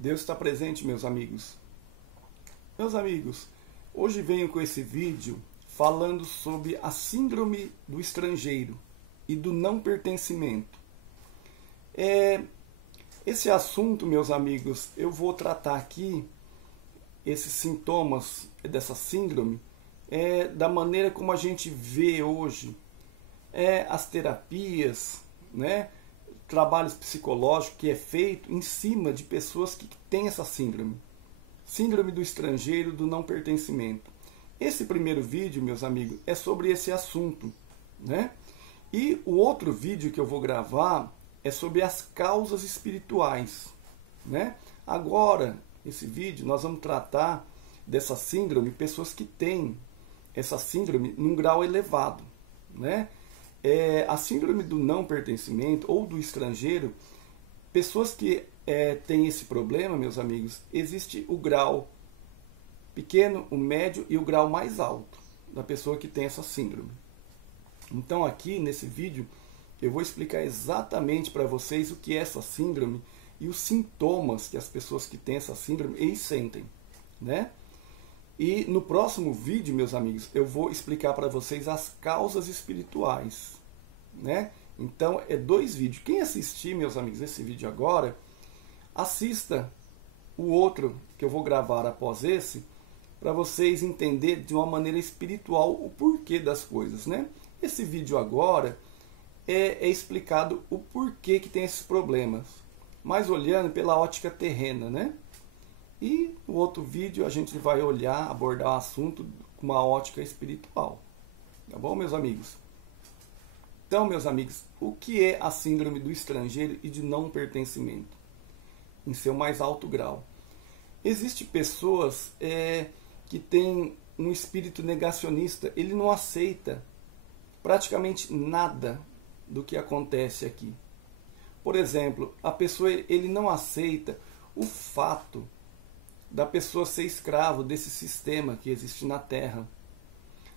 Deus está presente, meus amigos. Meus amigos, hoje venho com esse vídeo falando sobre a síndrome do estrangeiro e do não pertencimento. Esse assunto, meus amigos, eu vou tratar aqui, esses sintomas dessa síndrome, da maneira como a gente vê hoje as terapias, né? Trabalhos psicológicos que é feito em cima de pessoas que têm essa síndrome. Síndrome do estrangeiro, do não pertencimento. Esse primeiro vídeo, meus amigos, é sobre esse assunto, né? E o outro vídeo que eu vou gravar é sobre as causas espirituais, né? Agora, esse vídeo, nós vamos tratar dessa síndrome, pessoas que têm essa síndrome num grau elevado, né? A síndrome do não pertencimento ou do estrangeiro, pessoas que têm esse problema, meus amigos, existe o grau pequeno, o médio e o grau mais alto da pessoa que tem essa síndrome. Então aqui nesse vídeo eu vou explicar exatamente para vocês o que é essa síndrome e os sintomas que as pessoas que têm essa síndrome eles sentem, né? E no próximo vídeo, meus amigos, eu vou explicar para vocês as causas espirituais, né? Então, é 2 vídeos. Quem assistir, meus amigos, esse vídeo agora, assista o outro que eu vou gravar após esse, para vocês entenderem de uma maneira espiritual o porquê das coisas, né? Esse vídeo agora é explicado o porquê que tem esses problemas, mas olhando pela ótica terrena, né? E no outro vídeo a gente vai abordar o assunto com uma ótica espiritual. Tá bom, meus amigos? Então, meus amigos, o que é a síndrome do estrangeiro e de não pertencimento? Em seu mais alto grau. Existem pessoas que têm um espírito negacionista. Ele não aceita praticamente nada do que acontece aqui. Por exemplo, a pessoa ele não aceita o fato da pessoa ser escravo desse sistema que existe na Terra.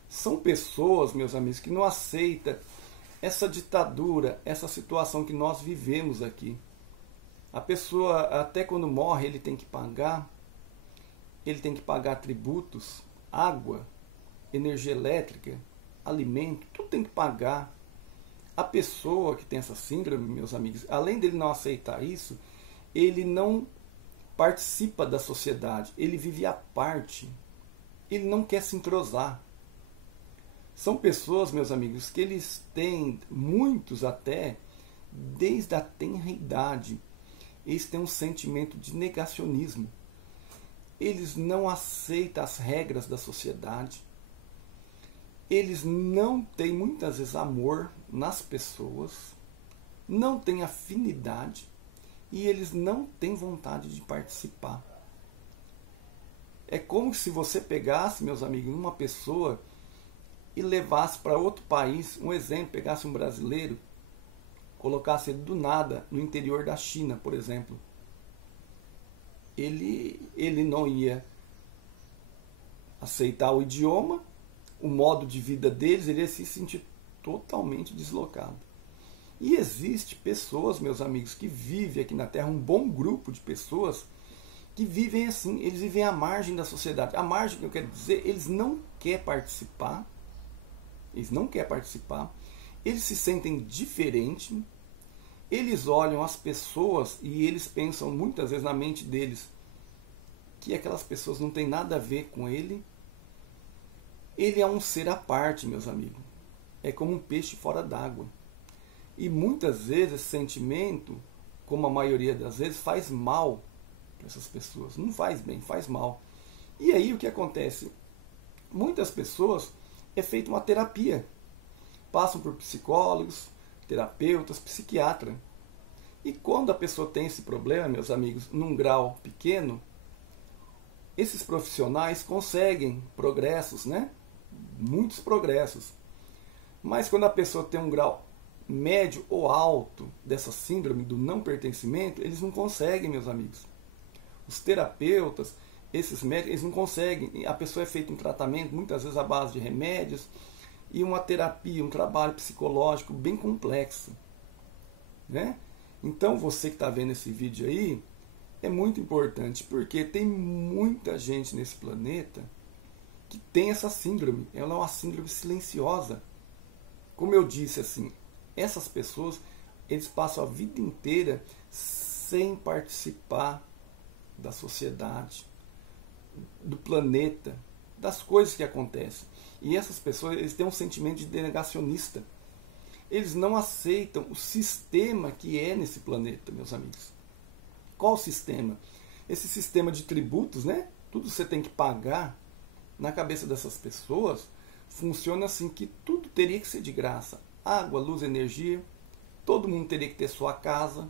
São pessoas, meus amigos, que não aceitam essa ditadura, essa situação que nós vivemos aqui. A pessoa, até quando morre, ele tem que pagar tributos, água, energia elétrica, alimento, tudo tem que pagar. A pessoa que tem essa síndrome, meus amigos, além dele não aceitar isso, ele não participa da sociedade, ele vive à parte, ele não quer se entrosar. São pessoas, meus amigos, que eles têm, muitos até, desde a tenra idade, eles têm um sentimento de negacionismo. Eles não aceitam as regras da sociedade. Eles não têm muitas vezes amor nas pessoas, não têm afinidade e eles não têm vontade de participar. É como se você pegasse, meus amigos, uma pessoa e levasse para outro país, um exemplo, pegasse um brasileiro, colocasse ele do nada no interior da China, por exemplo. Ele não ia aceitar o idioma, o modo de vida deles, ele ia se sentir totalmente deslocado. E existe pessoas, meus amigos, que vivem aqui na Terra, um bom grupo de pessoas que vivem assim, eles vivem à margem da sociedade. A margem que eu quero dizer, eles não querem participar, eles se sentem diferentes, eles olham as pessoas e eles pensam muitas vezes na mente deles que aquelas pessoas não têm nada a ver com ele. Ele é um ser à parte, meus amigos. É como um peixe fora d'água. E muitas vezes esse sentimento, como a maioria das vezes, faz mal para essas pessoas. Não faz bem, faz mal. E aí o que acontece? Muitas pessoas é feita uma terapia. Passam por psicólogos, terapeutas, psiquiatras. E quando a pessoa tem esse problema, meus amigos, num grau pequeno, esses profissionais conseguem progressos, né? Muitos progressos. Mas quando a pessoa tem um grau médio ou alto dessa síndrome do não pertencimento, eles não conseguem, meus amigos. Os terapeutas, esses médicos, eles não conseguem. A pessoa é feita um tratamento, muitas vezes à base de remédios, e uma terapia, um trabalho psicológico bem complexo, né? Então você que está vendo esse vídeo aí, é muito importante, porque tem muita gente nesse planeta que tem essa síndrome. Ela é uma síndrome silenciosa. Como eu disse, assim, essas pessoas, eles passam a vida inteira sem participar da sociedade, do planeta, das coisas que acontecem. E essas pessoas, eles têm um sentimento de negacionista. Eles não aceitam o sistema que é nesse planeta, meus amigos. Qual o sistema? Esse sistema de tributos, né? Tudo você tem que pagar. Na cabeça dessas pessoas, funciona assim, que tudo teria que ser de graça. Água, luz, energia, todo mundo teria que ter sua casa.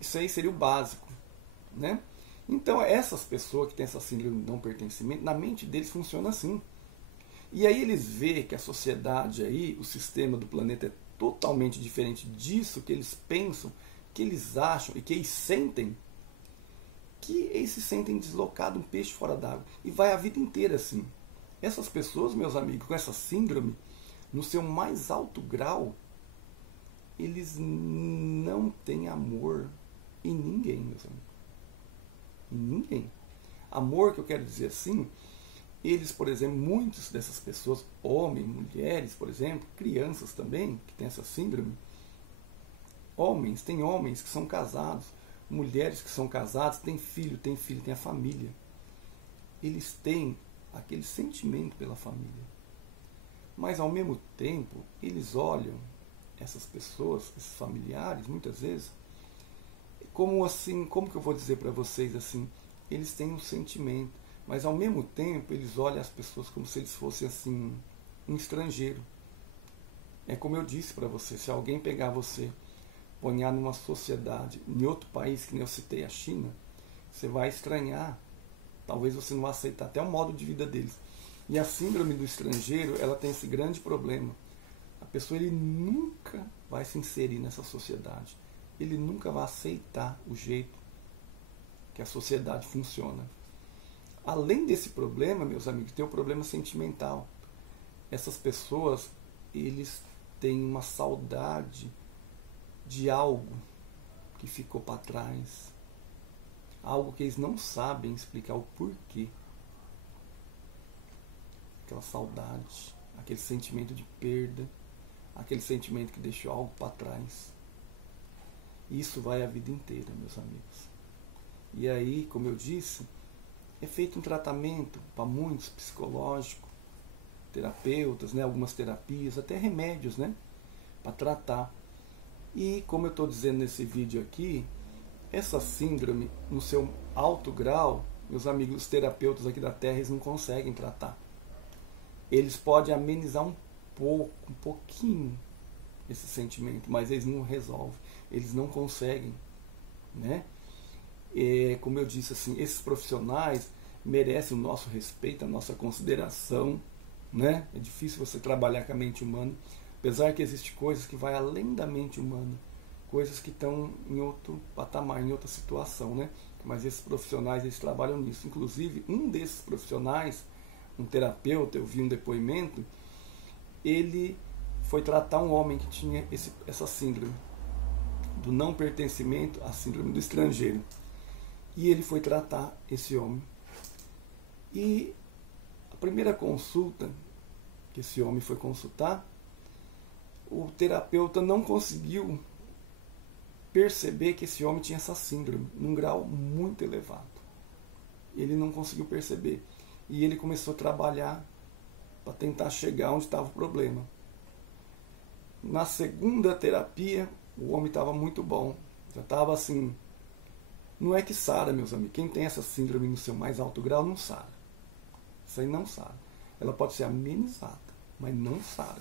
Isso aí seria o básico, né? Então, essas pessoas que têm essa síndrome de não pertencimento, na mente deles funciona assim. E aí eles veem que a sociedade aí, o sistema do planeta é totalmente diferente disso que eles pensam, que eles acham e que eles sentem, que eles se sentem deslocados, um peixe fora d'água. E vai a vida inteira assim. Essas pessoas, meus amigos, com essa síndrome, no seu mais alto grau, eles não têm amor em ninguém, meus amigos. Em ninguém. Amor, que eu quero dizer assim, eles, por exemplo, muitas dessas pessoas, homens, mulheres, por exemplo, crianças também, que têm essa síndrome, tem homens que são casados, mulheres que são casadas, têm filho, tem a família. Eles têm aquele sentimento pela família. Mas, ao mesmo tempo, eles olham essas pessoas, esses familiares, muitas vezes, como assim, como que eu vou dizer para vocês assim, eles têm um sentimento, mas ao mesmo tempo eles olham as pessoas como se eles fossem assim, um estrangeiro. É como eu disse para você, se alguém pegar você, ponhar numa sociedade, em outro país, que nem eu citei a China, você vai estranhar, talvez você não vá aceitar até o modo de vida deles. E a síndrome do estrangeiro, ela tem esse grande problema. A pessoa, ele nunca vai se inserir nessa sociedade. Ele nunca vai aceitar o jeito que a sociedade funciona. Além desse problema, meus amigos, tem o problema sentimental. Essas pessoas, eles têm uma saudade de algo que ficou para trás. Algo que eles não sabem explicar o porquê. Aquela saudade, aquele sentimento de perda, aquele sentimento que deixou algo para trás. Isso vai a vida inteira, meus amigos. E aí, como eu disse, é feito um tratamento para muitos psicológico, terapeutas, né, algumas terapias, até remédios, né, para tratar. E como eu estou dizendo nesse vídeo aqui, essa síndrome, no seu alto grau, meus amigos, os terapeutas aqui da Terra, eles não conseguem tratar. Eles podem amenizar um pouco, um pouquinho, esse sentimento, mas eles não resolvem, eles não conseguem, né? Como eu disse, assim, esses profissionais merecem o nosso respeito, a nossa consideração, né? É difícil você trabalhar com a mente humana, apesar que existem coisas que vão além da mente humana, coisas que estão em outro patamar, em outra situação, né? Mas esses profissionais, eles trabalham nisso. Inclusive, um desses profissionais, um terapeuta, eu vi um depoimento, ele foi tratar um homem que tinha essa síndrome do não pertencimento, a síndrome do estrangeiro. E ele foi tratar esse homem. E a primeira consulta que esse homem foi consultar, o terapeuta não conseguiu perceber que esse homem tinha essa síndrome num grau muito elevado. Ele não conseguiu perceber. E ele começou a trabalhar para tentar chegar onde estava o problema. Na segunda terapia, o homem estava muito bom. Já estava assim. Não é que sara, meus amigos. Quem tem essa síndrome no seu mais alto grau não sara. Isso aí não sara. Ela pode ser amenizada, mas não sara.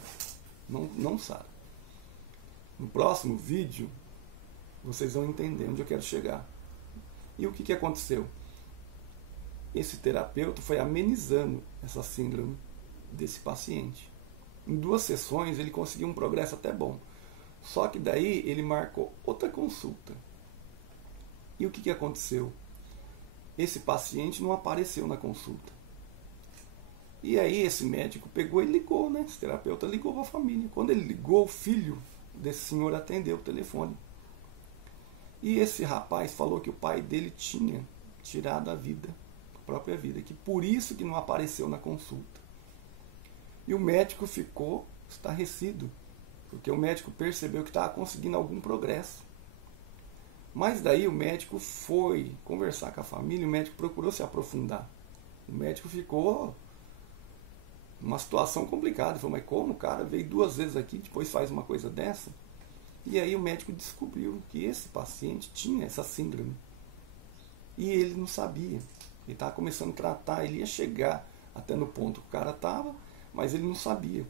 Não sara. No próximo vídeo, vocês vão entender onde eu quero chegar. E o que aconteceu? Esse terapeuta foi amenizando essa síndrome desse paciente. Em 2 sessões ele conseguiu um progresso até bom. Só que daí ele marcou outra consulta. E o que aconteceu? Esse paciente não apareceu na consulta. E aí esse médico pegou e ligou, né? Esse terapeuta ligou para a família. Quando ele ligou, o filho desse senhor atendeu o telefone. E esse rapaz falou que o pai dele tinha tirado a vida, a própria vida, que por isso que não apareceu na consulta. E o médico ficou estarrecido, porque o médico percebeu que estava conseguindo algum progresso. Mas daí o médico foi conversar com a família, o médico procurou se aprofundar. O médico ficou numa situação complicada. Ele falou, mas como o cara veio 2 vezes aqui, depois faz uma coisa dessa? E aí o médico descobriu que esse paciente tinha essa síndrome. E ele não sabia. Ele estava começando a tratar, ele ia chegar até no ponto que o cara estava, mas ele não sabia.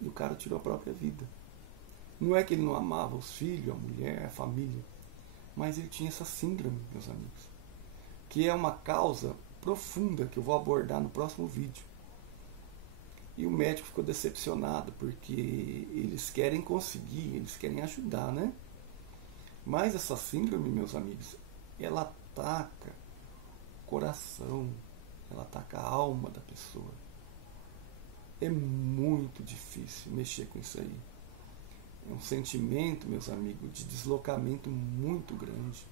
E o cara tirou a própria vida. Não é que ele não amava os filhos, a mulher, a família, mas ele tinha essa síndrome, meus amigos, que é uma causa profunda que eu vou abordar no próximo vídeo. E o médico ficou decepcionado, porque eles querem conseguir, eles querem ajudar, né? Mas essa síndrome, meus amigos, ela ataca o coração, ela ataca a alma da pessoa. É muito difícil mexer com isso aí. É um sentimento, meus amigos, de deslocamento muito grande.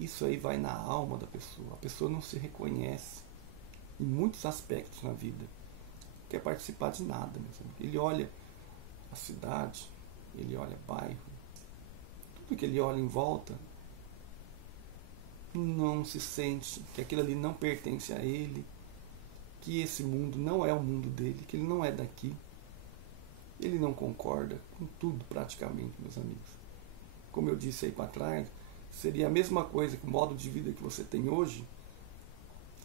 Isso aí vai na alma da pessoa. A pessoa não se reconhece em muitos aspectos na vida. Não quer participar de nada, meus amigos. Ele olha a cidade, ele olha o bairro, tudo que ele olha em volta, não se sente que aquilo ali não pertence a ele, que esse mundo não é o mundo dele, que ele não é daqui. Ele não concorda com tudo praticamente, meus amigos. Como eu disse aí para trás, seria a mesma coisa que o modo de vida que você tem hoje,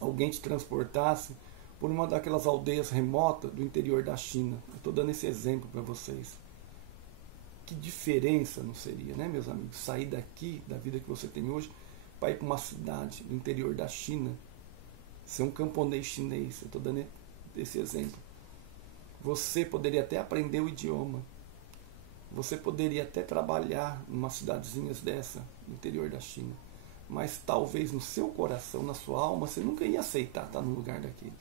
alguém te transportasse por uma daquelas aldeias remotas do interior da China. Eu estou dando esse exemplo para vocês. Que diferença não seria, né, meus amigos? Sair daqui, da vida que você tem hoje, para ir para uma cidade do interior da China, ser um camponês chinês. Eu estou dando esse exemplo. Você poderia até aprender o idioma. Você poderia até trabalhar em umas cidadezinhas dessa, no interior da China. Mas talvez no seu coração, na sua alma, você nunca ia aceitar estar no lugar daquele.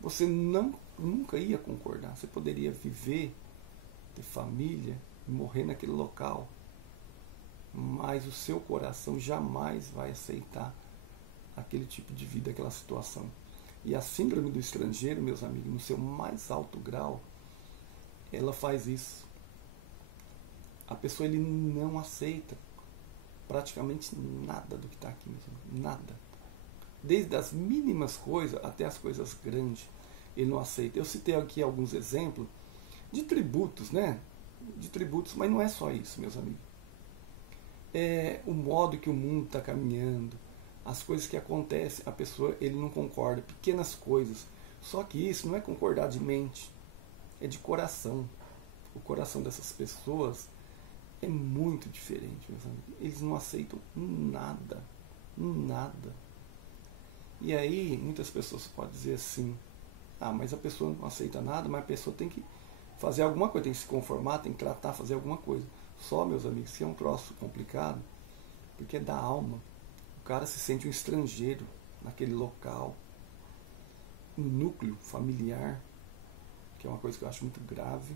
Você nunca ia concordar. Você poderia viver, ter família, morrer naquele local. Mas o seu coração jamais vai aceitar aquele tipo de vida, aquela situação. E a síndrome do estrangeiro, meus amigos, no seu mais alto grau, ela faz isso. A pessoa ele não aceita praticamente nada do que está aqui, meus amigos. Nada. Desde as mínimas coisas até as coisas grandes, ele não aceita. Eu citei aqui alguns exemplos de tributos, né? De tributos, mas não é só isso, meus amigos. É o modo que o mundo está caminhando, as coisas que acontecem, a pessoa ele não concorda, pequenas coisas. Só que isso não é concordar de mente, é de coração. O coração dessas pessoas é muito diferente, meus amigos. Eles não aceitam nada, nada. E aí muitas pessoas podem dizer assim, mas a pessoa não aceita nada, mas a pessoa tem que fazer alguma coisa, tem que se conformar, tem que tratar, fazer alguma coisa. Só, meus amigos, que é um troço complicado, porque é da alma. O cara se sente um estrangeiro naquele local, um núcleo familiar, que é uma coisa que eu acho muito grave.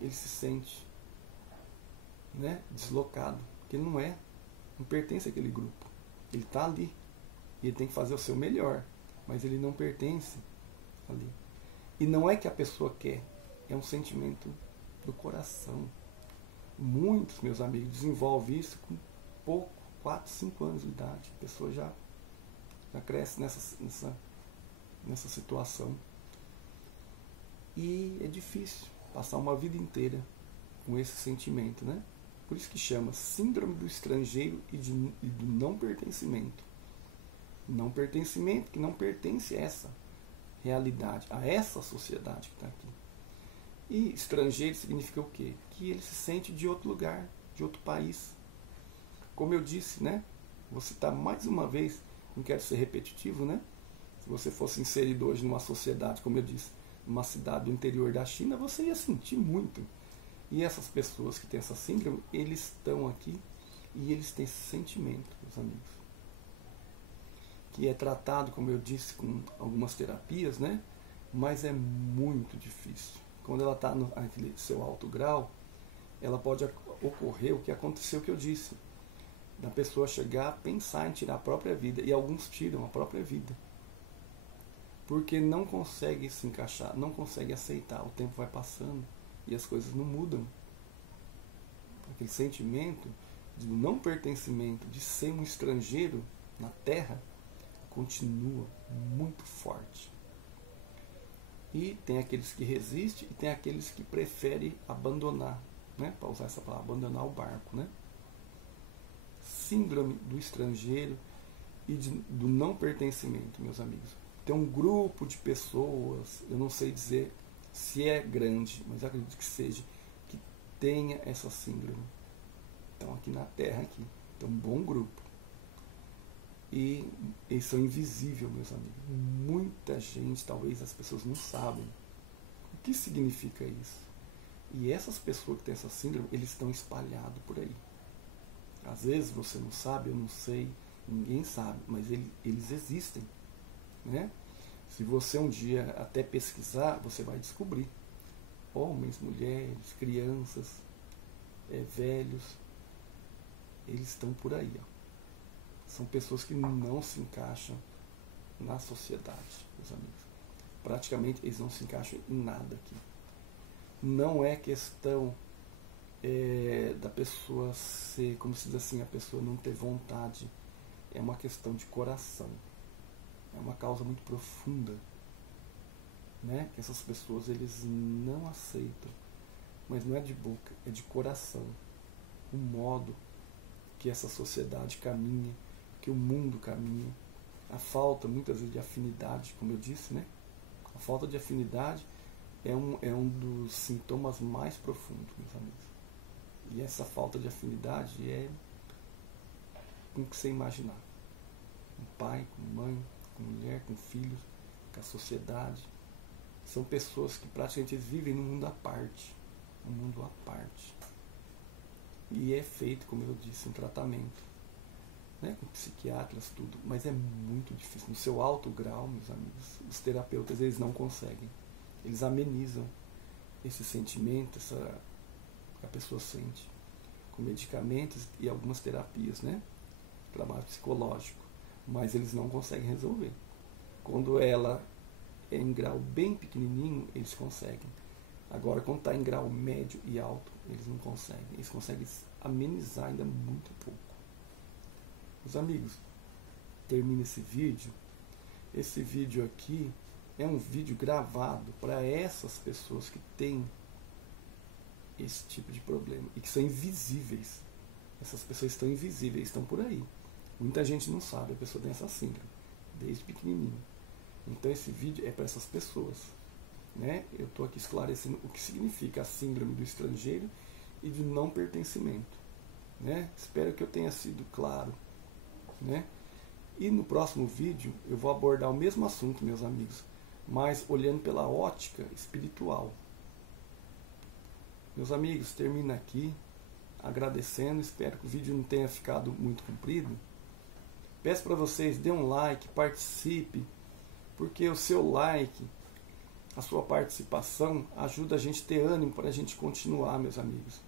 Ele se sente, né, deslocado, porque ele não pertence àquele grupo. Ele está ali e ele tem que fazer o seu melhor, mas ele não pertence ali. E não é que a pessoa quer, é um sentimento do coração. Muitos, meus amigos, desenvolvem isso com pouco, 4, 5 anos de idade. A pessoa já cresce nessa situação. E é difícil passar uma vida inteira com esse sentimento, né? Por isso que chama síndrome do estrangeiro e do não pertencimento. Não pertencimento que não pertence a essa realidade, a essa sociedade que está aqui. E estrangeiro significa o quê? Que ele se sente de outro lugar, de outro país. Como eu disse, né? Vou citar mais uma vez, não quero ser repetitivo, né? Se você fosse inserido hoje numa sociedade, como eu disse, numa cidade do interior da China, você ia sentir muito. E essas pessoas que têm essa síndrome, eles estão aqui e eles têm esse sentimento, meus amigos. Que é tratado, como eu disse, com algumas terapias, né? Mas é muito difícil. Quando ela está naquele seu alto grau, ela pode ocorrer o que aconteceu que eu disse, da pessoa chegar a pensar em tirar a própria vida, e alguns tiram a própria vida, porque não consegue se encaixar, não consegue aceitar, o tempo vai passando e as coisas não mudam. Aquele sentimento de não pertencimento, de ser um estrangeiro na Terra, continua muito forte. E tem aqueles que resistem e tem aqueles que preferem abandonar, né? Para usar essa palavra, abandonar o barco, né? Síndrome do estrangeiro e do não pertencimento, meus amigos. Tem um grupo de pessoas, eu não sei dizer se é grande, mas acredito que seja, que tenha essa síndrome. Então aqui na Terra, aqui, tem um bom grupo. E eles são invisíveis, meus amigos. Muita gente, talvez as pessoas não sabem o que significa isso. E essas pessoas que têm essa síndrome, eles estão espalhados por aí. Às vezes você não sabe, eu não sei, ninguém sabe, mas eles existem, né? Se você um dia até pesquisar, você vai descobrir. Homens, mulheres, crianças, velhos, eles estão por aí, ó. São pessoas que não se encaixam na sociedade, meus amigos. Praticamente eles não se encaixam em nada aqui. Não é questão da pessoa ser, como se diz assim, a pessoa não ter vontade. É uma questão de coração. É uma causa muito profunda, né? Que essas pessoas eles não aceitam. Mas não é de boca, é de coração. O modo que essa sociedade caminha, que o mundo caminha, a falta muitas vezes de afinidade, como eu disse, né? A falta de afinidade é um dos sintomas mais profundos, meus amigos. E essa falta de afinidade é com o que você imaginar. Com pai, com mãe, com mulher, com filhos, com a sociedade. São pessoas que praticamente vivem num mundo à parte. Um mundo à parte. E é feito, como eu disse, um tratamento, né, com psiquiatras, tudo, mas é muito difícil. No seu alto grau, meus amigos, os terapeutas eles não conseguem. Eles amenizam esse sentimento, que a pessoa sente, com medicamentos e algumas terapias, né, trabalho psicológico, mas eles não conseguem resolver. Quando ela é em grau bem pequenininho, eles conseguem. Agora, quando está em grau médio e alto, eles não conseguem. Eles conseguem amenizar ainda muito pouco. Meus amigos, termina esse vídeo. Esse vídeo aqui é um vídeo gravado para essas pessoas que têm esse tipo de problema e que são invisíveis. Essas pessoas estão invisíveis, estão por aí. Muita gente não sabe, a pessoa tem essa síndrome, desde pequenininho. Então esse vídeo é para essas pessoas, né? Eu estou aqui esclarecendo o que significa a síndrome do estrangeiro e do não pertencimento, né? Espero que eu tenha sido claro, né? E no próximo vídeo eu vou abordar o mesmo assunto, meus amigos, mas olhando pela ótica espiritual. Meus amigos, termina aqui agradecendo, espero que o vídeo não tenha ficado muito comprido. Peço para vocês, dê um like, participe, porque o seu like, a sua participação ajuda a gente a ter ânimo para a gente continuar, meus amigos.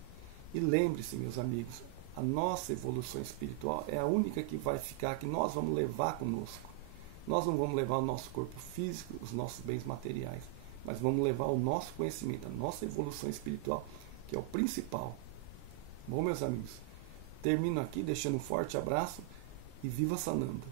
E lembre-se, meus amigos, a nossa evolução espiritual é a única que vai ficar, que nós vamos levar conosco. Nós não vamos levar o nosso corpo físico, os nossos bens materiais, mas vamos levar o nosso conhecimento, a nossa evolução espiritual, que é o principal. Bom, meus amigos, termino aqui deixando um forte abraço e viva Sananda!